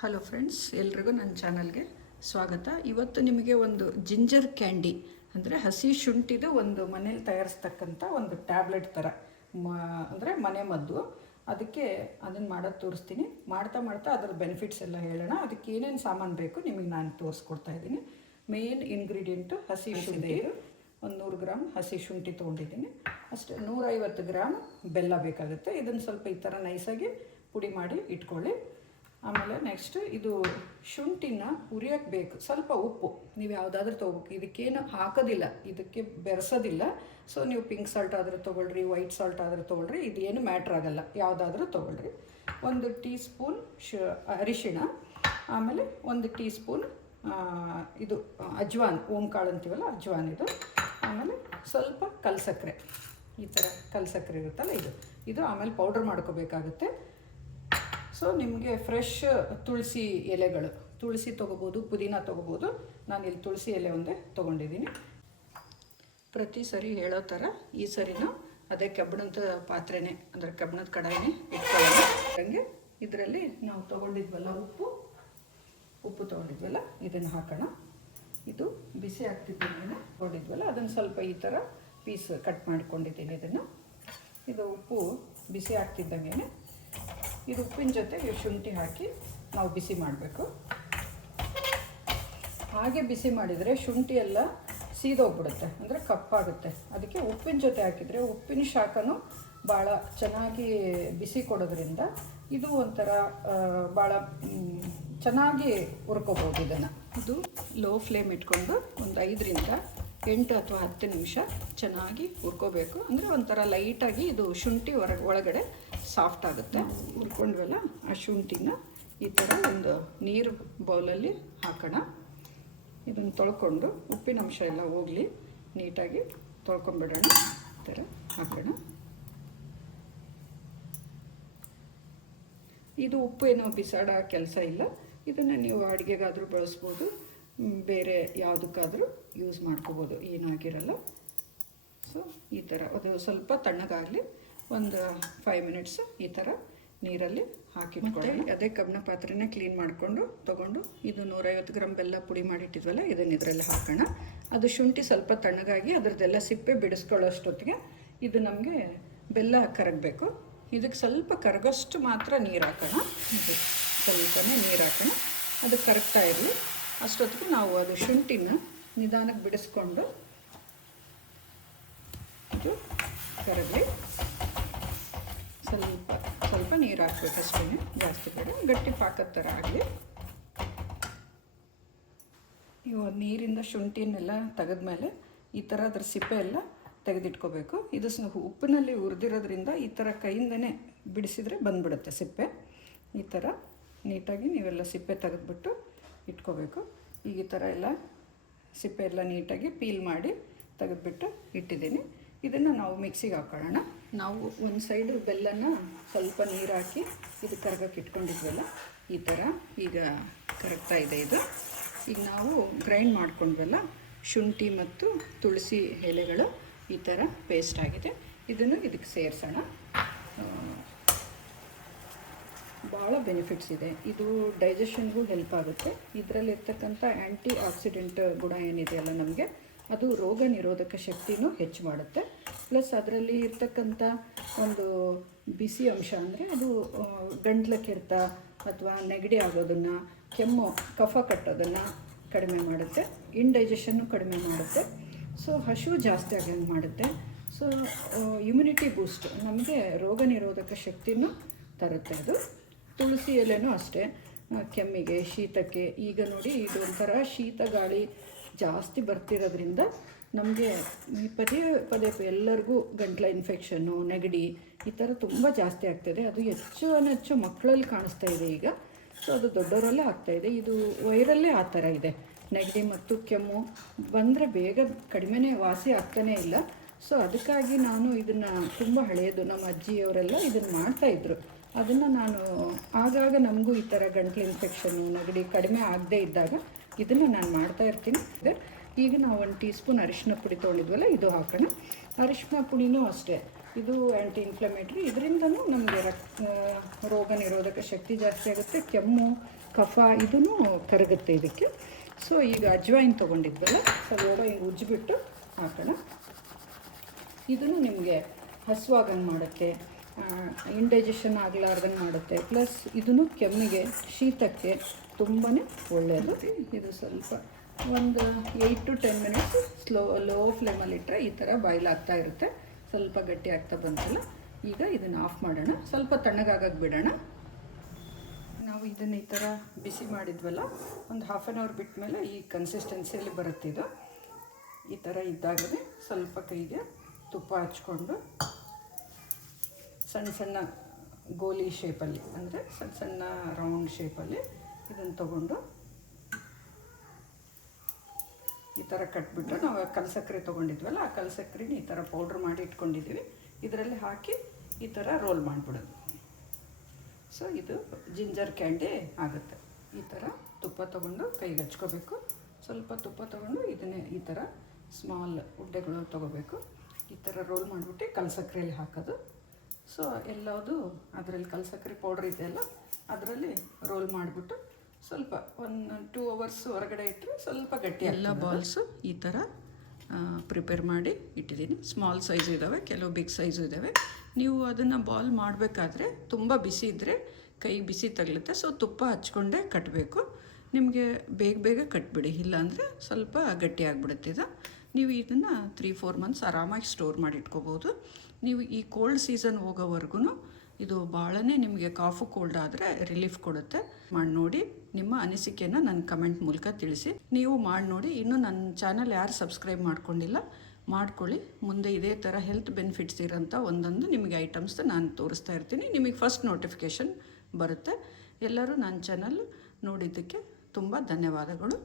Hello friends ಎಲ್ರಿಗೂ ನನ್ನ ಚಾನಲ್ಗೆ ಸ್ವಾಗತ. ಇವತ್ತು ನಿಮಗೆ ಒಂದು ಜಿಂಜರ್ ಕ್ಯಾಂಡಿ ಅಂದರೆ ಹಸಿ ಶುಂಠಿದು ಒಂದು ಮನೇಲಿ ತಯಾರಿಸ್ತಕ್ಕಂಥ ಒಂದು ಟ್ಯಾಬ್ಲೆಟ್ ಥರ ಮ ಅಂದರೆ ಮನೆ ಮದ್ದು. ಅದಕ್ಕೆ ಅದನ್ನು ಮಾಡೋದು ತೋರಿಸ್ತೀನಿ. ಮಾಡ್ತಾ ಮಾಡ್ತಾ ಅದ್ರ ಬೆನಿಫಿಟ್ಸ್ ಎಲ್ಲ ಹೇಳೋಣ. ಅದಕ್ಕೆ ಏನೇನು ಸಾಮಾನು ಬೇಕು ನಿಮಗೆ ನಾನು ತೋರಿಸ್ಕೊಡ್ತಾ ಇದ್ದೀನಿ. ಮೇನ್ ಇಂಗ್ರೀಡಿಯೆಂಟು ಹಸಿ ಶುಂಠಿ. ಒಂದು ನೂರು ಗ್ರಾಮ್ ಹಸಿ ಶುಂಠಿ ತೊಗೊಂಡಿದ್ದೀನಿ. ಅಷ್ಟೇ ನೂರೈವತ್ತು ಗ್ರಾಮ್ ಬೆಲ್ಲ ಬೇಕಾಗುತ್ತೆ. ಇದನ್ನು ಸ್ವಲ್ಪ ಈ ಥರ ನೈಸಾಗಿ ಪುಡಿ ಮಾಡಿ ಇಟ್ಕೊಳ್ಳಿ. ಆಮೇಲೆ ನೆಕ್ಸ್ಟ್ ಇದು ಶುಂಠಿನ ಹುರಿಯೋಕ್ಕೆ ಬೇಕು ಸ್ವಲ್ಪ ಉಪ್ಪು. ನೀವು ಯಾವುದಾದ್ರೂ ತೊಗೋಬೇಕು. ಇದಕ್ಕೇನು ಹಾಕೋದಿಲ್ಲ. ಇದಕ್ಕೆ ಬೆರೆಸೋದಿಲ್ಲ. ಸೊ ನೀವು ಪಿಂಕ್ ಸಾಲ್ಟ್ ಆದರೂ ತೊಗೊಳ್ರಿ ವೈಟ್ ಸಾಲ್ಟ್ ಆದರೂ ತೊಗೊಳ್ರಿ. ಇದೇನು ಮ್ಯಾಟ್ರ್ ಆಗಲ್ಲ. ಯಾವುದಾದ್ರೂ ತೊಗೊಳ್ರಿ. ಒಂದು ಟೀ ಸ್ಪೂನ್ ಶು, ಅರಿಶಿಣ. ಆಮೇಲೆ ಒಂದು ಟೀ ಸ್ಪೂನ್ ಇದು, ಅಜ್ವಾನ್. ಓಂಕಾಳು ಅಂತೀವಲ್ಲ, ಅಜ್ವಾನ್ ಇದು. ಆಮೇಲೆ ಸ್ವಲ್ಪ ಕಲ್ಸಕ್ಕರೆ ಈ ಥರ ಕಲ್ಸಕ್ಕರೆ ಇರುತ್ತಲ್ಲ ಇದು. ಇದು ಆಮೇಲೆ ಪೌಡ್ರ್ ಮಾಡ್ಕೋಬೇಕಾಗುತ್ತೆ. ಸೊ ನಿಮಗೆ ಫ್ರೆಶ್ ತುಳಸಿ ಎಲೆಗಳು. ತುಳಸಿ ತೊಗೋಬೋದು, ಪುದೀನ ತೊಗೋಬೋದು. ನಾನು ಇಲ್ಲಿ ತುಳಸಿ ಎಲೆ ಒಂದೇ ತೊಗೊಂಡಿದ್ದೀನಿ. ಪ್ರತಿ ಸರಿ ಹೇಳೋ ಥರ ಈ ಸರಿನೂ ಅದೇ ಕಬ್ಬಿಣದ ಪಾತ್ರೆನೇ, ಅಂದರೆ ಕಬ್ಬಿಣದ ಕಡಾಯಿನೇ ಇಟ್ಕೊಳ್ಳೋಣ. ಹಂಗೆ ಇದರಲ್ಲಿ ನಾವು ತೊಗೊಂಡಿದ್ವಲ್ಲ ಉಪ್ಪು. ಉಪ್ಪು ತೊಗೊಂಡಿದ್ವಲ್ಲ, ಇದನ್ನು ಹಾಕೋಣ. ಇದು ಬಿಸಿ ಆಗ್ತಿದ್ದೀನಿ ತೊಗೊಂಡಿದ್ವಲ್ಲ, ಅದನ್ನು ಸ್ವಲ್ಪ ಈ ಥರ ಪೀಸ್ ಕಟ್ ಮಾಡ್ಕೊಂಡಿದ್ದೀನಿ ಇದನ್ನು. ಇದು ಉಪ್ಪು ಬಿಸಿ ಆಗ್ತಿದ್ದಂಗೆ ಇದು ಉಪ್ಪಿನ ಜೊತೆ ಶುಂಠಿ ಹಾಕಿ ನಾವು ಬಿಸಿ ಮಾಡಬೇಕು. ಹಾಗೆ ಬಿಸಿ ಮಾಡಿದರೆ ಶುಂಠಿ ಎಲ್ಲ ಸೀದೋಗ್ಬಿಡುತ್ತೆ, ಅಂದರೆ ಕಪ್ಪಾಗುತ್ತೆ. ಅದಕ್ಕೆ ಉಪ್ಪಿನ ಜೊತೆ ಹಾಕಿದರೆ ಉಪ್ಪಿನ ಶಾಖನೂ ಭಾಳ ಚೆನ್ನಾಗಿ ಬಿಸಿ ಕೊಡೋದ್ರಿಂದ ಇದು ಒಂಥರ ಭಾಳ ಚೆನ್ನಾಗಿ ಹುರ್ಕೋಬೋದು ಇದನ್ನು. ಇದು ಲೋ ಫ್ಲೇಮ್ ಇಟ್ಕೊಂಡು ಒಂದು ಐದರಿಂದ ಎಂಟು ಅಥವಾ ಹತ್ತು ನಿಮಿಷ ಚೆನ್ನಾಗಿ ಹುರ್ಕೋಬೇಕು. ಅಂದರೆ ಒಂಥರ ಲೈಟಾಗಿ ಇದು ಶುಂಠಿ ಹೊರ ಒಳಗಡೆ ಸಾಫ್ಟ್ ಆಗುತ್ತೆ. ಹುರ್ಕೊಂಡ್ವಲ್ಲ, ಆ ಶುಂಠಿನ ಈ ಥರ ಒಂದು ನೀರು ಬೌಲಲ್ಲಿ ಹಾಕೋಣ. ಇದನ್ನು ತೊಳ್ಕೊಂಡು ಉಪ್ಪಿನ ಅಂಶ ಎಲ್ಲ ಹೋಗಲಿ, ನೀಟಾಗಿ ತೊಳ್ಕೊಂಬಿಡೋಣ. ಈ ಥರ ಹಾಕೋಣ. ಇದು ಉಪ್ಪು ಏನೋ ಬಿಸಾಡೋ ಕೆಲಸ ಇಲ್ಲ. ಇದನ್ನು ನೀವು ಅಡುಗೆಗಾದರೂ ಬಳಸ್ಬೋದು. ಬೇರೆ ಯಾವುದಕ್ಕಾದರೂ ಯೂಸ್ ಮಾಡ್ಕೋಬೋದು. ಏನಾಗಿರಲ್ಲ. ಸೊ ಈ ಥರ ಅದು ಸ್ವಲ್ಪ ತಣ್ಣಗಾಗಲಿ. ಒಂದು ಫೈವ್ ಮಿನಿಟ್ಸ್ ಈ ಥರ ನೀರಲ್ಲಿ ಹಾಕಿಟ್ಕೊಳ್ಳಿ. ಅದೇ ಕಬ್ಬಿಣ ಪಾತ್ರೆನೇ ಕ್ಲೀನ್ ಮಾಡಿಕೊಂಡು ತೊಗೊಂಡು ಇದು ನೂರೈವತ್ತು ಗ್ರಾಮ್ ಬೆಲ್ಲ ಪುಡಿ ಮಾಡಿಟ್ಟಿದ್ವಲ್ಲ ಇದನ್ನು ಇದರಲ್ಲಿ ಹಾಕೋಣ. ಅದು ಶುಂಠಿ ಸ್ವಲ್ಪ ತಣ್ಣಗಾಗಿ ಅದರದ್ದೆಲ್ಲ ಸಿಪ್ಪೆ ಬಿಡಿಸ್ಕೊಳ್ಳೋಷ್ಟೊತ್ತಿಗೆ ಇದು ನಮಗೆ ಬೆಲ್ಲ ಕರಗಬೇಕು. ಇದಕ್ಕೆ ಸ್ವಲ್ಪ ಕರಗೋಷ್ಟು ಮಾತ್ರ ನೀರು ಹಾಕೋಣ. ಸ್ವಲ್ಪನೇ ನೀರು ಹಾಕೋಣ. ಅದು ಕರಗ್ತಾ ಇರಲಿ. ಅಷ್ಟೊತ್ತಿಗೆ ನಾವು ಅದು ಶುಂಠಿನ ನಿಧಾನಕ್ಕೆ ಬಿಡಿಸ್ಕೊಂಡು ಇದು ಕರಗಲಿ. ಸ್ವಲ್ಪ ಸ್ವಲ್ಪ ನೀರು ಹಾಕ್ಬೇಕು ಅಷ್ಟೇ ಜಾಸ್ತಿ ಬೇಡ. ಗಟ್ಟಿ ಪಾಕದ ಥರ ಆಗಲಿ. ಇವಾಗ ನೀರಿಂದ ಶುಂಠಿನೆಲ್ಲ ತೆಗೆದ್ಮೇಲೆ ಈ ಥರ ಅದ್ರ ಸಿಪ್ಪೆ ಎಲ್ಲ ತೆಗೆದಿಟ್ಕೋಬೇಕು. ಇದು ಉಪ್ಪಿನಲ್ಲಿ ಹುರಿದಿರೋದ್ರಿಂದ ಈ ಥರ ಕೈಯಿಂದನೇ ಬಿಡಿಸಿದರೆ ಬಂದ್ಬಿಡುತ್ತೆ ಸಿಪ್ಪೆ. ಈ ಥರ ನೀಟಾಗಿ ನೀವೆಲ್ಲ ಸಿಪ್ಪೆ ತೆಗೆದ್ಬಿಟ್ಟು ಇಟ್ಕೋಬೇಕು. ಈಗ ಈ ಥರ ಎಲ್ಲ ಸಿಪ್ಪೆ ಎಲ್ಲ ನೀಟಾಗಿ ಪೀಲ್ ಮಾಡಿ ತೆಗೆದ್ಬಿಟ್ಟು ಇಟ್ಟಿದ್ದೀನಿ. ಇದನ್ನು ನಾವು ಮಿಕ್ಸಿಗೆ ಹಾಕೊಳ್ಳೋಣ. ನಾವು ಒಂದು ಸೈಡ್ ಬೆಲ್ಲನ ಸ್ವಲ್ಪ ನೀರು ಹಾಕಿ ಇದು ಕರಗಕ್ಕೆ ಇಟ್ಕೊಂಡಿದ್ವಲ್ಲ, ಈ ಥರ ಈಗ ಕರಗ್ತಾ ಇದೆ ಇದು. ಈಗ ನಾವು ಗ್ರೈಂಡ್ ಮಾಡ್ಕೊಂಡ್ವಲ್ಲ, ಶುಂಠಿ ಮತ್ತು ತುಳಸಿ ಎಲೆಗಳು ಈ ಥರ ಪೇಸ್ಟ್ ಆಗಿದೆ. ಇದನ್ನು ಇದಕ್ಕೆ ಸೇರಿಸೋಣ. ಭಾಳ ಬೆನಿಫಿಟ್ಸ್ ಇದೆ. ಇದು ಡೈಜೆಷನ್ಗೂ ಹೆಲ್ಪ್ ಆಗುತ್ತೆ. ಇದರಲ್ಲಿರ್ತಕ್ಕಂಥ ಆ್ಯಂಟಿ ಆಕ್ಸಿಡೆಂಟ್ ಗುಣ ಏನಿದೆಯಲ್ಲ ನಮಗೆ ಅದು ರೋಗ ನಿರೋಧಕ ಶಕ್ತಿನೂ ಹೆಚ್ಚು ಮಾಡುತ್ತೆ. ಪ್ಲಸ್ ಅದರಲ್ಲಿ ಇರ್ತಕ್ಕಂಥ ಒಂದು ಬಿಸಿ ಅಂಶ ಅಂದರೆ ಅದು ಗಂಟ್ಲ ಕೆರೆತ ಅಥವಾ ನೆಗಡಿ ಆಗೋದನ್ನು, ಕೆಮ್ಮು, ಕಫ ಕಟ್ಟೋದನ್ನು ಕಡಿಮೆ ಮಾಡುತ್ತೆ. ಇಂಡೈಜೆಷನ್ನು ಕಡಿಮೆ ಮಾಡುತ್ತೆ. ಸೊ ಹಸು ಜಾಸ್ತಿ ಆಗಂಗೆ ಮಾಡುತ್ತೆ. ಸೊ ಇಮ್ಯುನಿಟಿ ಬೂಸ್ಟ್ ನಮಗೆ ರೋಗ ನಿರೋಧಕ ಶಕ್ತಿನೂ ತರುತ್ತೆ ಅದು. ತುಳಸಿ ಎಲೆನೂ ಅಷ್ಟೇ. ಕೆಮ್ಮಿಗೆ, ಶೀತಕ್ಕೆ, ಈಗ ನೋಡಿ ಇದೊಂಥರ ಶೀತ ಗಾಳಿ ಜಾಸ್ತಿ ಬರ್ತಿರೋದ್ರಿಂದ ನಮಗೆ ಪದೇ ಪದೇ ಎಲ್ಲರಿಗೂ ಗಂಟ್ಲ ಇನ್ಫೆಕ್ಷನ್ನು ನೆಗಡಿ ಈ ಥರ ತುಂಬ ಜಾಸ್ತಿ ಆಗ್ತಾಯಿದೆ ಅದು ಹೆಚ್ಚು ಅನ್ನೆಚ್ಚು ಮಕ್ಕಳಲ್ಲಿ ಕಾಣಿಸ್ತಾ ಇದೆ ಈಗ. ಸೊ ಅದು ದೊಡ್ಡವರಲ್ಲೇ ಆಗ್ತಾಯಿದೆ ಇದು. ವೈರಲ್ಲೇ ಆ ಥರ ಇದೆ. ನೆಗಡಿ ಮತ್ತು ಕೆಮ್ಮು ಬಂದರೆ ಬೇಗ ಕಡಿಮೆನೇ ವಾಸಿ ಆಗ್ತಾನೇ ಇಲ್ಲ. ಸೊ ಅದಕ್ಕಾಗಿ ನಾನು ಇದನ್ನು ತುಂಬ ಹಳೆಯದು ನಮ್ಮ ಅಜ್ಜಿಯವರೆಲ್ಲ ಇದನ್ನು ಮಾಡ್ತಾಯಿದ್ರು ಅದನ್ನು ನಾನು ಆಗಾಗ ನಮಗೂ ಈ ಥರ ಗಂಟ್ಲು ಇನ್ಫೆಕ್ಷನ್ನು ನೆಗಡಿ ಕಡಿಮೆ ಆಗದೇ ಇದ್ದಾಗ ಇದನ್ನು ನಾನು ಮಾಡ್ತಾ ಇರ್ತೀನಿ. ಈಗ ನಾವು ಒಂದು ಟೀ ಸ್ಪೂನ್ ಅರಿಶಿನ ಪುಡಿ ತೊಗೊಂಡಿದ್ವಲ್ಲ, ಇದು ಹಾಕೋಣ. ಅರಿಶಿನ ಪುಡಿನೂ ಅಷ್ಟೇ. ಇದು ಆ್ಯಂಟಿ ಇನ್ಫ್ಲಮೇಟ್ರಿ ಇದರಿಂದನೂ ನಮಗೆ ರಕ್ ರೋಗ ನಿರೋಧಕ ಶಕ್ತಿ ಜಾಸ್ತಿ ಆಗುತ್ತೆ. ಕೆಮ್ಮು, ಕಫ ಇದೂ ಕರಗುತ್ತೆ ಇದಕ್ಕೆ. ಸೊ ಈಗ ಅಜ್ವಾಯಿನ್ ತೊಗೊಂಡಿದ್ವಲ್ಲ ಸ್ವಲ್ಪ ಹಿಂಗೆ ಉಜ್ಜಿಬಿಟ್ಟು ಹಾಕೋಣ. ಇದನ್ನು ನಿಮಗೆ ಹಸುವಾಗಂಗೆ ಮಾಡುತ್ತೆ ಇಂಡೈಜೆಷನ್ ಆಗಲಾರ್ದಂಗೆ ಮಾಡುತ್ತೆ. ಪ್ಲಸ್ ಇದನ್ನು ಕೆಮ್ಮಿಗೆ, ಶೀತಕ್ಕೆ ತುಂಬಾ ಒಳ್ಳೆಯದು ಇದು ಸ್ವಲ್ಪ ಒಂದು eight to ten minutes slow low ಫ್ಲೇಮಲ್ಲಿ ಇಟ್ಟರೆ ಈ ಥರ ಬಾಯ್ಲ್ ಆಗ್ತಾ ಇರುತ್ತೆ. ಸ್ವಲ್ಪ ಗಟ್ಟಿ ಆಗ್ತಾ ಬಂತಲ್ಲ, ಈಗ ಇದನ್ನು ಆಫ್ ಮಾಡೋಣ. ಸ್ವಲ್ಪ ತಣ್ಣಗಾಗಕ್ಕೆ ಬಿಡೋಣ. ನಾವು ಇದನ್ನು ಈ ಥರ ಬಿಸಿ ಮಾಡಿದ್ವಲ್ಲ, ಒಂದು ಹಾಫ್ ಆನ್ ಅವರ್ ಬಿಟ್ಟ ಮೇಲೆ ಈ ಕನ್ಸಿಸ್ಟೆನ್ಸಿಯಲ್ಲಿ ಬರುತ್ತೆ ಇದು. ಈ ಥರ ಇದ್ದಾಗಲೇ ಸ್ವಲ್ಪ ಕೈಗೆ ತುಪ್ಪ ಹಚ್ಕೊಂಡು ಸಣ್ಣ ಸಣ್ಣ ಗೋಲಿ ಶೇಪಲ್ಲಿ ಅಂದರೆ ಸಣ್ಣ ಸಣ್ಣ ರೌಂಡ್ ಶೇಪಲ್ಲಿ ಇದನ್ನು ತಗೊಂಡು ಈ ಥರ ಕಟ್ಬಿಟ್ಟು ನಾವು ಕಲ್ಸಕ್ಕರೆ ತೊಗೊಂಡಿದ್ವಲ್ಲ, ಆ ಕಲ್ಸಕ್ಕರೆನ ಈ ಥರ ಪೌಡ್ರ್ ಮಾಡಿ ಇಟ್ಕೊಂಡಿದ್ದೀವಿ. ಇದರಲ್ಲಿ ಹಾಕಿ ಈ ಥರ ರೋಲ್ ಮಾಡಿಬಿಡೋದು. ಸೊ ಇದು ಜಿಂಜರ್ ಕ್ಯಾಂಡಿ ಆಗುತ್ತೆ. ಈ ಥರ ತುಪ್ಪ ತೊಗೊಂಡು ಕೈಗೆ ಹಚ್ಕೋಬೇಕು ಸ್ವಲ್ಪ ತುಪ್ಪ ತೊಗೊಂಡು ಇದನ್ನೇ ಈ ಥರ ಸ್ಮಾಲ್ ಉಡ್ಡೆಗಳು ತೊಗೋಬೇಕು. ಈ ಥರ ರೋಲ್ ಮಾಡಿಬಿಟ್ಟು ಕಲ್ಸಕ್ಕರೆಯಲ್ಲಿ ಹಾಕೋದು. ಸೊ ಎಲ್ಲದು ಅದರಲ್ಲಿ ಕಲ್ಸಕ್ಕರೆ ಪೌಡ್ರ್ ಇದೆಯಲ್ಲ, ಅದರಲ್ಲಿ ರೋಲ್ ಮಾಡಿಬಿಟ್ಟು ಸ್ವಲ್ಪ ಒನ್ ಟೂ ಅವರ್ಸ್ ಹೊರಗಡೆ ಇಟ್ಟರೆ ಸ್ವಲ್ಪ ಗಟ್ಟಿ ಎಲ್ಲ ಬಾಲ್ಸು ಈ ಥರ ಪ್ರಿಪೇರ್ ಮಾಡಿ ಇಟ್ಟಿದ್ದೀನಿ. ಸ್ಮಾಲ್ ಸೈಜ್ ಇದ್ದಾವೆ ಕೆಲವು ಬಿಗ್ ಸೈಜು ಇದ್ದಾವೆ ನೀವು ಅದನ್ನು ಬಾಲ್ ಮಾಡಬೇಕಾದ್ರೆ ತುಂಬ ಬಿಸಿ ಇದ್ದರೆ ಕೈ ಬಿಸಿ ತಗಲುತ್ತೆ ಸೊ ತುಪ್ಪ ಹಚ್ಕೊಂಡೇ ಕಟ್ಟಬೇಕು ನಿಮಗೆ ಬೇಗ ಬೇಗ ಕಟ್ಬಿಡಿ ಇಲ್ಲಾಂದರೆ ಸ್ವಲ್ಪ ಗಟ್ಟಿ ಆಗಿಬಿಡುತ್ತೆ ಇದು. ನೀವು ಇದನ್ನು ತ್ರೀ ಫೋರ್ ಮಂತ್ಸ್ ಆರಾಮಾಗಿ ಸ್ಟೋರ್ ಮಾಡಿ ಇಟ್ಕೋಬೋದು. ನೀವು ಈ ಕೋಲ್ಡ್ ಸೀಸನ್ ಹೋಗೋವರೆಗೂ ಇದು ಭಾಳನೇ ನಿಮಗೆ ಕಾಫು ಕೋಲ್ಡ್ ಆದರೆ ರಿಲೀಫ್ ಕೊಡುತ್ತೆ. ಮಾಡಿ ನೋಡಿ ನಿಮ್ಮ ಅನಿಸಿಕೆಯನ್ನು ನನ್ನ ಕಮೆಂಟ್ ಮೂಲಕ ತಿಳಿಸಿ. ನೀವು ಮಾಡಿ ನೋಡಿ ಇನ್ನೂ ನನ್ನ ಚಾನಲ್ ಯಾರು ಸಬ್ಸ್ಕ್ರೈಬ್ ಮಾಡ್ಕೊಂಡಿಲ್ಲ, ಮಾಡ್ಕೊಳ್ಳಿ. ಮುಂದೆ ಇದೇ ಥರ ಹೆಲ್ತ್ ಬೆನಿಫಿಟ್ಸ್ ಇರೋಂಥ ಒಂದೊಂದು ನಿಮಗೆ ಐಟಮ್ಸ್ ನಾನು ತೋರಿಸ್ತಾ ಇರ್ತೀನಿ. ನಿಮಗೆ ಫಸ್ಟ್ ನೋಟಿಫಿಕೇಷನ್ ಬರುತ್ತೆ. ಎಲ್ಲರೂ ನನ್ನ ಚಾನಲ್ ನೋಡಿದ್ದಕ್ಕೆ ತುಂಬ ಧನ್ಯವಾದಗಳು.